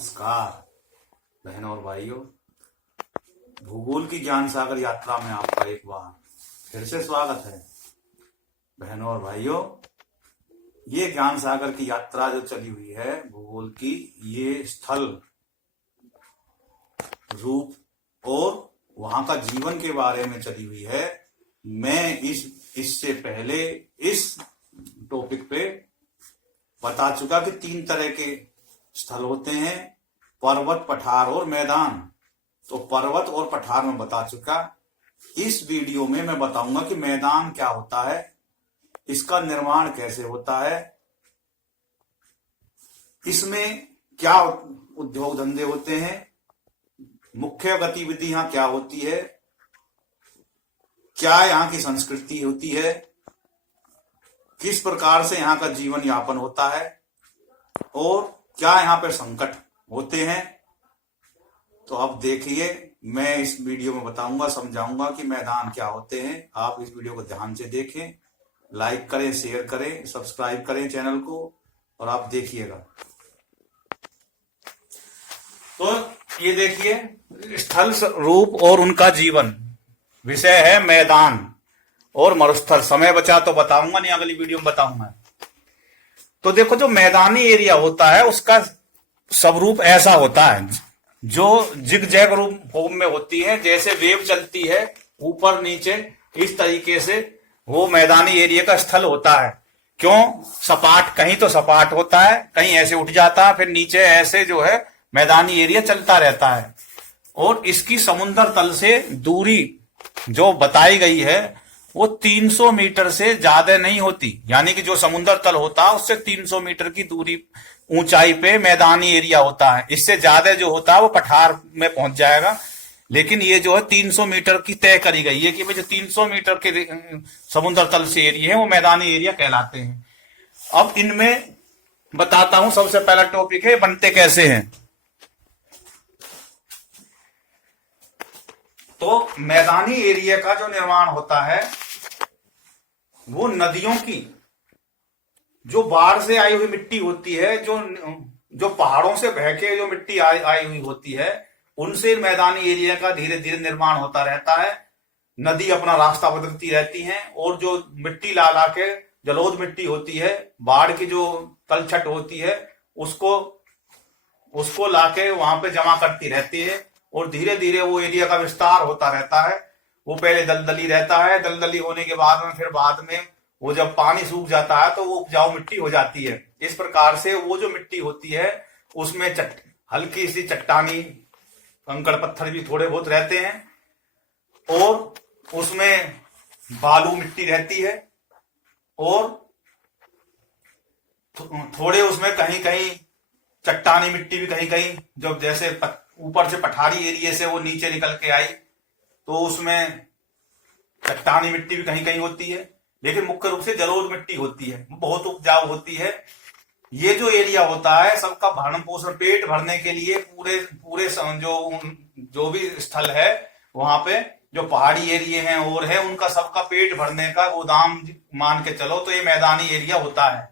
नमस्कार बहनों और भाइयों, भूगोल की ज्ञान सागर यात्रा में आपका एक बार फिर से स्वागत है। बहनों और भाइयों, ये ज्ञान सागर की यात्रा जो चली हुई है भूगोल की, ये स्थल, रूप और वहां का जीवन के बारे में चली हुई है। मैं इससे पहले इस टॉपिक पे बता चुका कि 3 तरह के स्थल होते हैं, पर्वत, पठार और मैदान। तो पर्वत और पठार में बता चुका। इस वीडियो में मैं बताऊंगा कि मैदान क्या होता है, इसका निर्माण कैसे होता है, इसमें क्या उद्योग धंधे होते हैं, मुख्य गतिविधि यहाँ क्या होती है, क्या यहाँ की संस्कृति होती है, किस प्रकार से यहाँ का जीवन यापन होता है और क्या यहाँ पे संकट होते हैं। तो अब देखिए, मैं इस वीडियो में बताऊंगा, समझाऊंगा कि मैदान क्या होते हैं। आप इस वीडियो को ध्यान से देखें, लाइक करें, शेयर करें, सब्सक्राइब करें चैनल को और आप देखिएगा। तो ये देखिए, स्थल, रूप और उनका जीवन, विषय है मैदान और मरुस्थल। समय बचा तो बताऊंगा, नहीं अगली वीडियो में बताऊंगा। तो देखो, जो मैदानी एरिया होता है उसका स्वरूप ऐसा होता है जो जिग जैग रूप फॉर्म में होती है, जैसे वेव चलती है ऊपर नीचे, इस तरीके से वो मैदानी एरिया का स्थल होता है। क्यों? सपाट, कहीं तो सपाट होता है, कहीं ऐसे उठ जाता है, फिर नीचे ऐसे जो है मैदानी एरिया चलता रहता है। और इसकी समुद्र तल से दूरी जो बताई गई है वो 300 मीटर से ज्यादा नहीं होती, यानी कि जो समुद्र तल होता है उससे 300 मीटर की दूरी ऊंचाई पे मैदानी एरिया होता है। इससे ज्यादा जो होता है वो पठार में पहुंच जाएगा। लेकिन ये जो है 300 मीटर की तय करी गई है कि भाई जो 300 मीटर के समुद्र तल से एरिया है वो मैदानी एरिया कहलाते हैं। अब इनमें बताता हूं, सबसे पहला टॉपिक है बनते कैसे हैं। तो मैदानी एरिया का जो निर्माण होता है वो नदियों की जो बाढ़ से आई हुई मिट्टी होती है, जो पहाड़ों से बह के जो मिट्टी आई हुई होती है, उनसे मैदानी एरिया का धीरे धीरे निर्माण होता रहता है। नदी अपना रास्ता बदलती रहती है और जो मिट्टी ला ला के, जलोढ़ मिट्टी होती है, बाढ़ की जो तलछट होती है, उसको लाके वहां पे जमा करती रहती है और धीरे धीरे वो एरिया का विस्तार होता रहता है। वो पहले दलदली रहता है, दलदली होने के बाद में फिर बाद में वो जब पानी सूख जाता है तो वो उपजाऊ मिट्टी हो जाती है। इस प्रकार से वो जो मिट्टी होती है उसमें हल्की सी चट्टानी, कंकड़ पत्थर भी थोड़े बहुत रहते हैं और उसमें बालू मिट्टी रहती है और थोड़े उसमें कहीं कहीं चट्टानी मिट्टी भी कहीं कहीं, जब जैसे ऊपर से पठारी एरिया से वो नीचे निकल के आई तो उसमें चट्टानी मिट्टी भी कहीं कहीं होती है। लेकिन मुख्य रूप से जलोढ़ मिट्टी होती है, बहुत उपजाऊ होती है। ये जो एरिया होता है सबका भरण पोषण, पेट भरने के लिए पूरे जो भी स्थल है वहां पे जो पहाड़ी एरिया हैं और है, उनका सबका पेट भरने का गोदाम मान के चलो तो ये मैदानी एरिया होता है।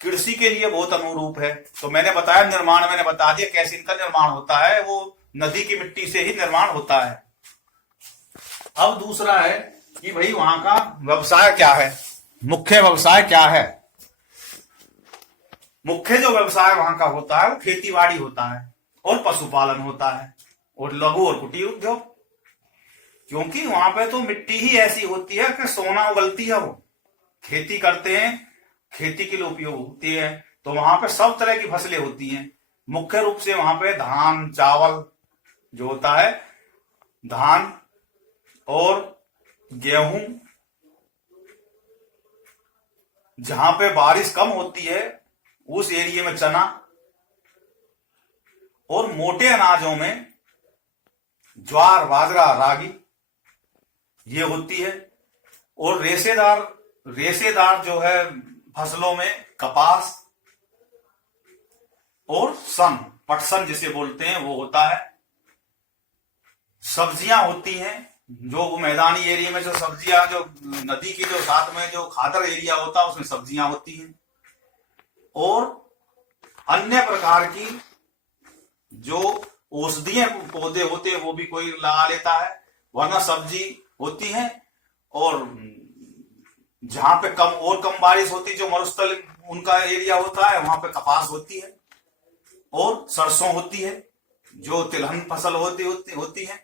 कृषि के लिए बहुत अनुरूप है। तो मैंने बताया, निर्माण मैंने बता दिया कैसे इनका निर्माण होता है, वो नदी की मिट्टी से ही निर्माण होता है। अब दूसरा है कि भाई वहां का व्यवसाय क्या है, मुख्य व्यवसाय क्या है। मुख्य जो व्यवसाय वहां का होता है वो खेतीबाड़ी होता है और पशुपालन होता है और लघु और कुटीर उद्योग। क्योंकि वहां पे तो मिट्टी ही ऐसी होती है कि सोना उगलती है, वो खेती करते हैं, खेती के लिए उपयोग होती है। तो वहां पे सब तरह की फसलें होती हैं। मुख्य रूप से वहां पे धान, चावल जो होता है, धान और गेहूं। जहां पे बारिश कम होती है उस एरिया में चना और मोटे अनाजों में ज्वार, बाजरा, रागी ये होती है। और रेशेदार जो है फसलों में कपास और सन, पटसन जिसे बोलते हैं, वो होता है। सब्जियां होती हैं, जो मैदानी एरिया में जो सब्जियां, जो नदी की जो साथ में जो खातर एरिया होता है उसमें सब्जियां होती हैं। और अन्य प्रकार की जो औषधीय पौधे होते हैं वो भी कोई लगा लेता है, वरना सब्जी होती है। और जहां पे कम बारिश होती है, जो मरुस्थल उनका एरिया होता है, वहां पे कपास होती है और सरसों होती है, जो तिलहन फसल होती है।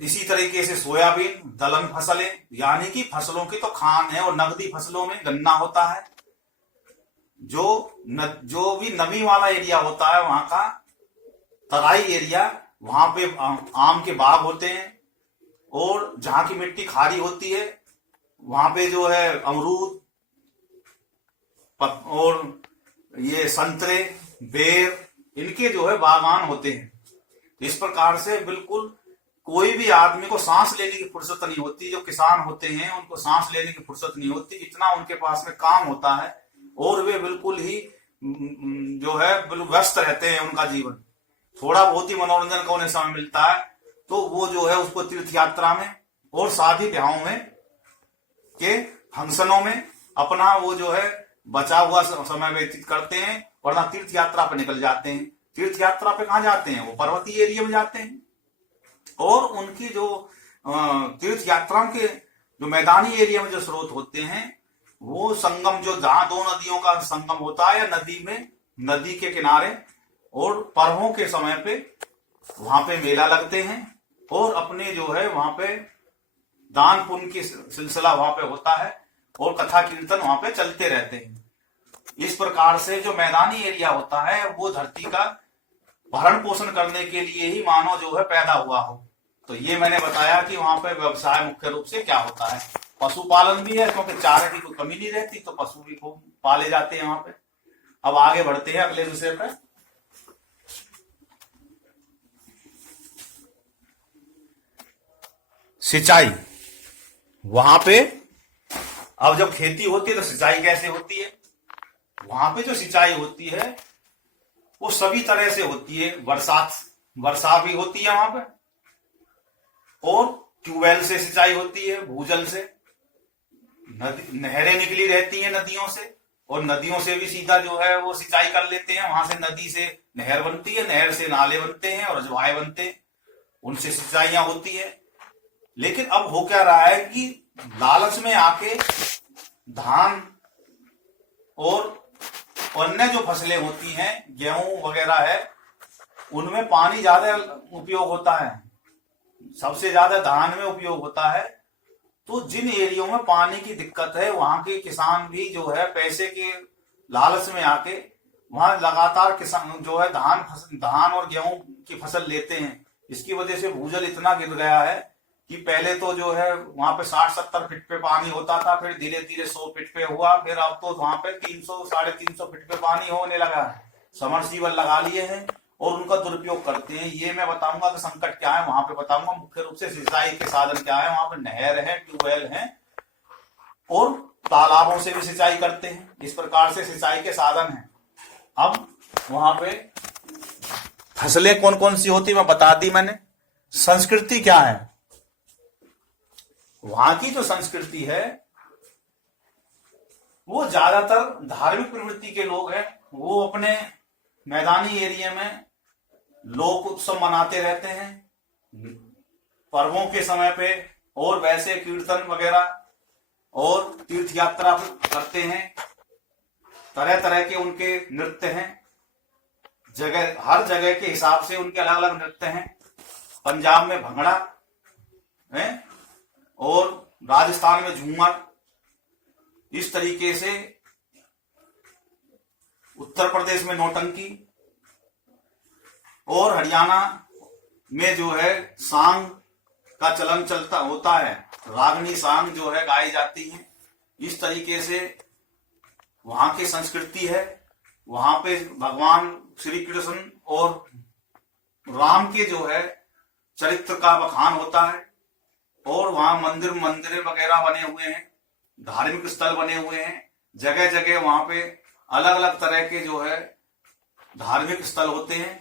इसी तरीके से सोयाबीन, दलहन फसलें, यानी कि फसलों की तो खान है। और नकदी फसलों में गन्ना होता है। जो भी नमी वाला एरिया होता है, वहां का तराई एरिया, वहां पे आम के बाग होते हैं। और जहां की मिट्टी खारी होती है, वहां पे जो है अमरूद और ये संतरे, बेर, इनके जो है बागान होते हैं। इस प्रकार से बिल्कुल कोई भी आदमी को सांस लेने की फुर्सत नहीं होती। जो किसान होते हैं उनको सांस लेने की फुर्सत नहीं होती, इतना उनके पास में काम होता है। और वे बिल्कुल ही जो है व्यस्त रहते हैं। उनका जीवन थोड़ा बहुत ही मनोरंजन का उन्हें समय मिलता है, तो वो जो है उसको तीर्थ यात्रा में और शादी ब्याहों में के फंक्शनों में अपना वो जो है बचा हुआ समय व्यतीत करते हैं, वरना तीर्थ यात्रा पर निकल जाते हैं। तीर्थ यात्रा पे कहां जाते हैं? वो पर्वतीय एरिया में जाते हैं। और उनकी जो तीर्थ यात्राओं के जो मैदानी एरिया में जो स्रोत होते हैं, वो संगम, जो जहां दो नदियों का संगम होता है, या नदी में, नदी के किनारे और पर्वों के समय पे वहां पे मेला लगते हैं। और अपने जो है वहां पे दान पुण्य की सिलसिला वहां पे होता है और कथा कीर्तन वहां पे चलते रहते हैं। इस प्रकार से जो मैदानी एरिया होता है, वो धरती का भरण पोषण करने के लिए ही मानव जो है पैदा हुआ हो। तो ये मैंने बताया कि वहां पे व्यवसाय मुख्य रूप से क्या होता है। पशुपालन भी है, क्योंकि चारे की कोई कमी नहीं रहती, तो पशु भी खूब पाले जाते हैं वहां पे। अब आगे बढ़ते हैं अगले विषय पे। सिंचाई। वहां पे अब जब खेती होती है तो सिंचाई कैसे होती है? वहां पे जो सिंचाई होती है वो सभी तरह से होती है। वर्षा भी होती है वहां पे, और ट्यूबवेल से सिंचाई होती है, भूजल से। नहरें निकली रहती हैं नदियों से, और नदियों से भी सीधा जो है वो सिंचाई कर लेते हैं। वहां से नदी से नहर बनती है, नहर से नाले बनते हैं और अजवाय बनते हैं, उनसे सिंचाइयां होती है। लेकिन अब हो क्या रहा है कि लालच में आके धान और अन्य जो फसलें होती हैं, गेहूं वगैरह है, उनमें पानी ज्यादा उपयोग होता है। सबसे ज्यादा धान में उपयोग होता है। तो जिन एरियो में पानी की दिक्कत है, वहां के किसान भी जो है पैसे के लालच में आके वहां लगातार किसान जो है धान और गेहूं की फसल लेते हैं। इसकी वजह से भूजल इतना गिर गया है कि पहले तो जो है वहां पे 60-70 फीट पे पानी होता था, फिर धीरे धीरे 100 फीट पे हुआ, फिर अब तो वहां पे 300-350 फीट पे पानी होने लगा है। समरसीबल लगा लिए हैं और उनका दुरुपयोग करते हैं। ये मैं बताऊंगा कि संकट क्या है वहां पे बताऊंगा। मुख्य रूप से सिंचाई के साधन क्या है, वहां पे नहर है, ट्यूबवेल है और तालाबों से भी सिंचाई करते हैं। इस प्रकार से सिंचाई के साधन है। अब वहां पे फसलें कौन कौन सी होती मैं बता दी मैंने। संस्कृति क्या है? वहां की जो संस्कृति है वो ज्यादातर धार्मिक प्रवृत्ति के लोग हैं। वो अपने मैदानी एरिया में लोक उत्सव मनाते रहते हैं पर्वों के समय पे, और वैसे कीर्तन वगैरह और तीर्थ यात्रा करते हैं। तरह तरह के उनके नृत्य हैं, हर जगह के हिसाब से उनके अलग अलग नृत्य हैं। पंजाब में भंगड़ा है और राजस्थान में झूमर। इस तरीके से उत्तर प्रदेश में नौटंकी, और हरियाणा में जो है सांग का चलन चलता होता है। रागनी सांग जो है गाई जाती है। इस तरीके से वहां की संस्कृति है। वहां पे भगवान श्री कृष्ण और राम के जो है चरित्र का बखान होता है। और वहां मंदिर वगैरह बने हुए हैं, धार्मिक स्थल बने हुए हैं। जगह जगह वहां पे अलग अलग तरह के जो है धार्मिक स्थल होते हैं,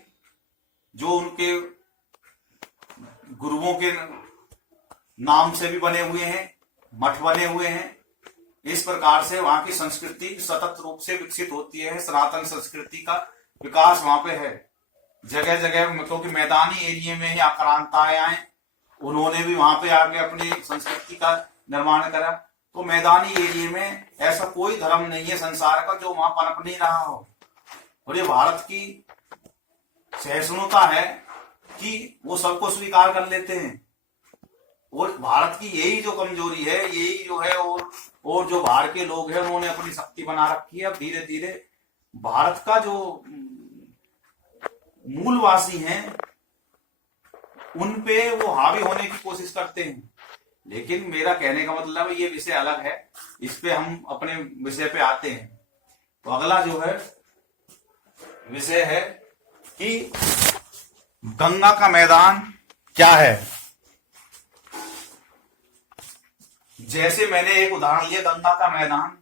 जो उनके गुरुओं के नाम से भी बने हुए हैं, मठ बने हुए हैं। इस प्रकार से वहां की संस्कृति सतत रूप से विकसित होती है। सनातन संस्कृति का विकास वहां पे है। जगह जगह, क्योंकि मैदानी एरिया में ही आक्रांताएं आए, उन्होंने भी वहां पे आके अपनी संस्कृति का निर्माण करा। तो मैदानी एरिया में ऐसा कोई धर्म नहीं है संसार का जो वहां पनप नहीं रहा हो। और ये भारत की सहिष्णुता है कि वो सबको स्वीकार कर लेते हैं। और भारत की यही जो कमजोरी है, यही जो है, और जो बाहर के लोग हैं उन्होंने अपनी शक्ति बना रखी है। अब धीरे धीरे भारत का जो मूलवासी हैं उन पे वो हावी होने की कोशिश करते हैं। लेकिन मेरा कहने का मतलब ये विषय अलग है, इस पे हम अपने विषय पे आते हैं। तो अगला जो है विषय है कि गंगा का मैदान क्या है। जैसे मैंने एक उदाहरण लिया गंगा का मैदान,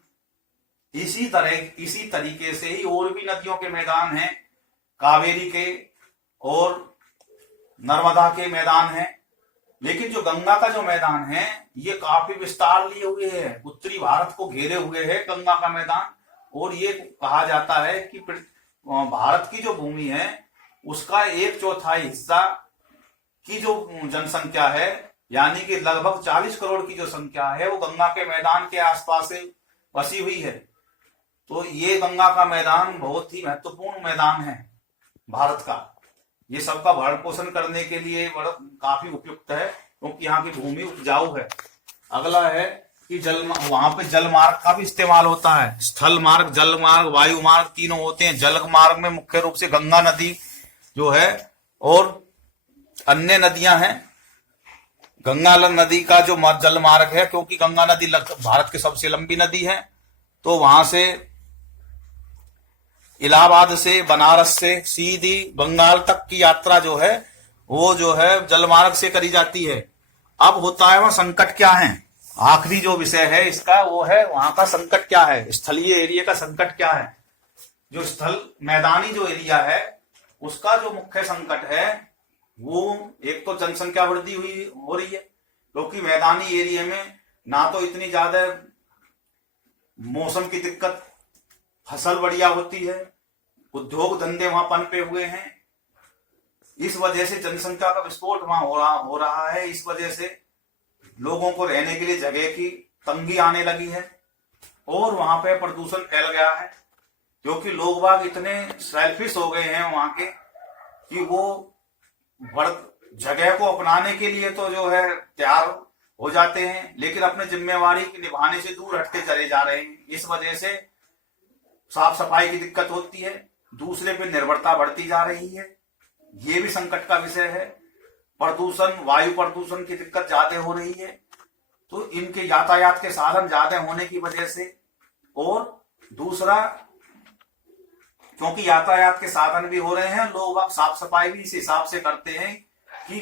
इसी तरीके से ही और भी नदियों के मैदान हैं, कावेरी के और नर्मदा के मैदान हैं। लेकिन जो गंगा का जो मैदान है ये काफी विस्तार लिए हुए है, उत्तरी भारत को घेरे हुए है गंगा का मैदान। और ये कहा जाता है कि भारत की जो भूमि है उसका 1/4 हिस्सा की जो जनसंख्या है, यानी कि लगभग 40 करोड़ की जो संख्या है, वो गंगा के मैदान के आसपास से बसी हुई है। तो ये गंगा का मैदान बहुत ही महत्वपूर्ण मैदान है भारत का। ये सबका भरण पोषण करने के लिए काफी उपयुक्त है, क्योंकि यहाँ की भूमि उपजाऊ है। अगला है कि वहां पे जल मार्ग का भी इस्तेमाल होता है। स्थल मार्ग, जल मार्ग, वायु मार्ग तीनों होते हैं। जल मार्ग में मुख्य रूप से गंगा नदी जो है और अन्य नदियां हैं। गंगा नदी का जो जल मार्ग है, क्योंकि गंगा नदी भारत की सबसे लंबी नदी है, तो वहां से इलाहाबाद से, बनारस से सीधी बंगाल तक की यात्रा जो है वो जो है जलमार्ग से करी जाती है। अब होता है वहां संकट क्या है। आखिरी जो विषय है इसका वो है वहां का संकट क्या है, स्थलीय एरिया का संकट क्या है। जो स्थल मैदानी जो एरिया है उसका जो मुख्य संकट है वो एक तो जनसंख्या वृद्धि हो रही है, क्योंकि मैदानी एरिया में ना तो इतनी ज्यादा मौसम की दिक्कत, फसल बढ़िया होती है, उद्योग धंधे वहां पनपे हुए हैं। इस वजह से जनसंख्या का विस्फोट वहां हो रहा है। इस वजह से लोगों को रहने के लिए जगह की तंगी आने लगी है और वहां पे प्रदूषण फैल गया है, क्योंकि लोग बाग इतने सेल्फिश हो गए हैं वहां के कि वो जगह को अपनाने के लिए तो जो है तैयार हो जाते हैं, लेकिन अपने जिम्मेवारी निभाने से दूर हटते चले जा रहे हैं। इस वजह से साफ सफाई की दिक्कत होती है, दूसरे पे निर्भरता बढ़ती जा रही है। ये भी संकट का विषय है। प्रदूषण, वायु प्रदूषण की दिक्कत ज्यादा हो रही है, तो इनके यातायात के साधन ज्यादा होने की वजह से, और दूसरा क्योंकि यातायात के साधन भी हो रहे हैं, लोग अब साफ सफाई भी इस हिसाब से करते हैं कि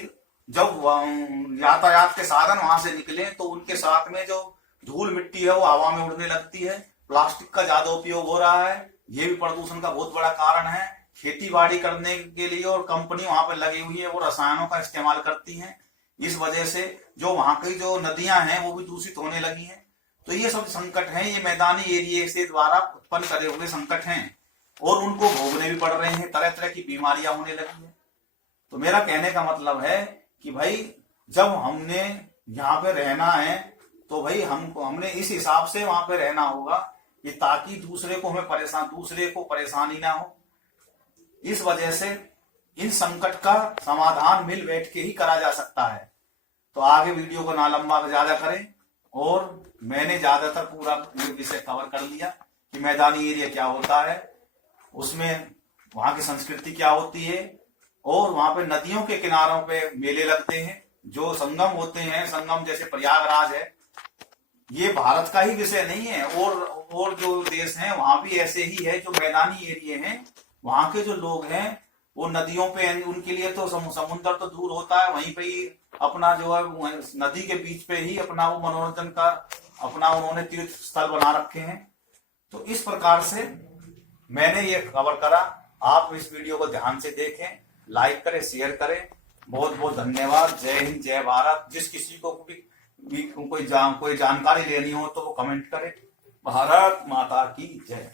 जब यातायात के साधन वहां से निकले तो उनके साथ में जो धूल मिट्टी है वो हवा में उड़ने लगती है। प्लास्टिक का ज्यादा उपयोग हो रहा है, ये भी प्रदूषण का बहुत बड़ा कारण है। खेती बाड़ी करने के लिए और कंपनी वहां पर लगी हुई है वो रसायनों का इस्तेमाल करती हैं। इस वजह से जो वहां की जो नदियां हैं वो भी दूषित होने लगी हैं। तो ये सब संकट हैं, ये मैदानी एरिया से द्वारा उत्पन्न करे हुए संकट हैं और उनको भोगने भी पड़ रहे हैं। तरह तरह की बीमारियां होने लगी है। तो मेरा कहने का मतलब है कि भाई जब हमने यहाँ पे रहना है तो भाई हमने इस हिसाब से वहां पे रहना होगा कि ताकि दूसरे को परेशानी ना हो। इस वजह से इन संकट का समाधान मिल बैठ के ही करा जा सकता है। तो आगे वीडियो को ना लंबा ज्यादा करें, और मैंने ज्यादातर पूरा विषय कवर कर लिया कि मैदानी एरिया क्या होता है, उसमें वहां की संस्कृति क्या होती है, और वहां पे नदियों के किनारों पे मेले लगते हैं, जो संगम होते हैं, संगम जैसे प्रयागराज है। ये भारत का ही विषय नहीं है, और जो देश हैं वहां भी ऐसे ही है। जो मैदानी एरिया हैं वहां के जो लोग हैं वो नदियों पे, उनके लिए तो समुद्र तो दूर होता है, वहीं पे ही अपना जो है नदी के बीच पे ही अपना वो मनोरंजन का अपना उन्होंने तीर्थ स्थल बना रखे हैं। तो इस प्रकार से मैंने ये कवर करा। आप इस वीडियो को ध्यान से देखें, लाइक करें, शेयर करें। बहुत बहुत धन्यवाद। जय हिंद, जय भारत। जिस किसी को भी कोई जानकारी लेनी हो तो वो कमेंट करे। भारत माता की जय।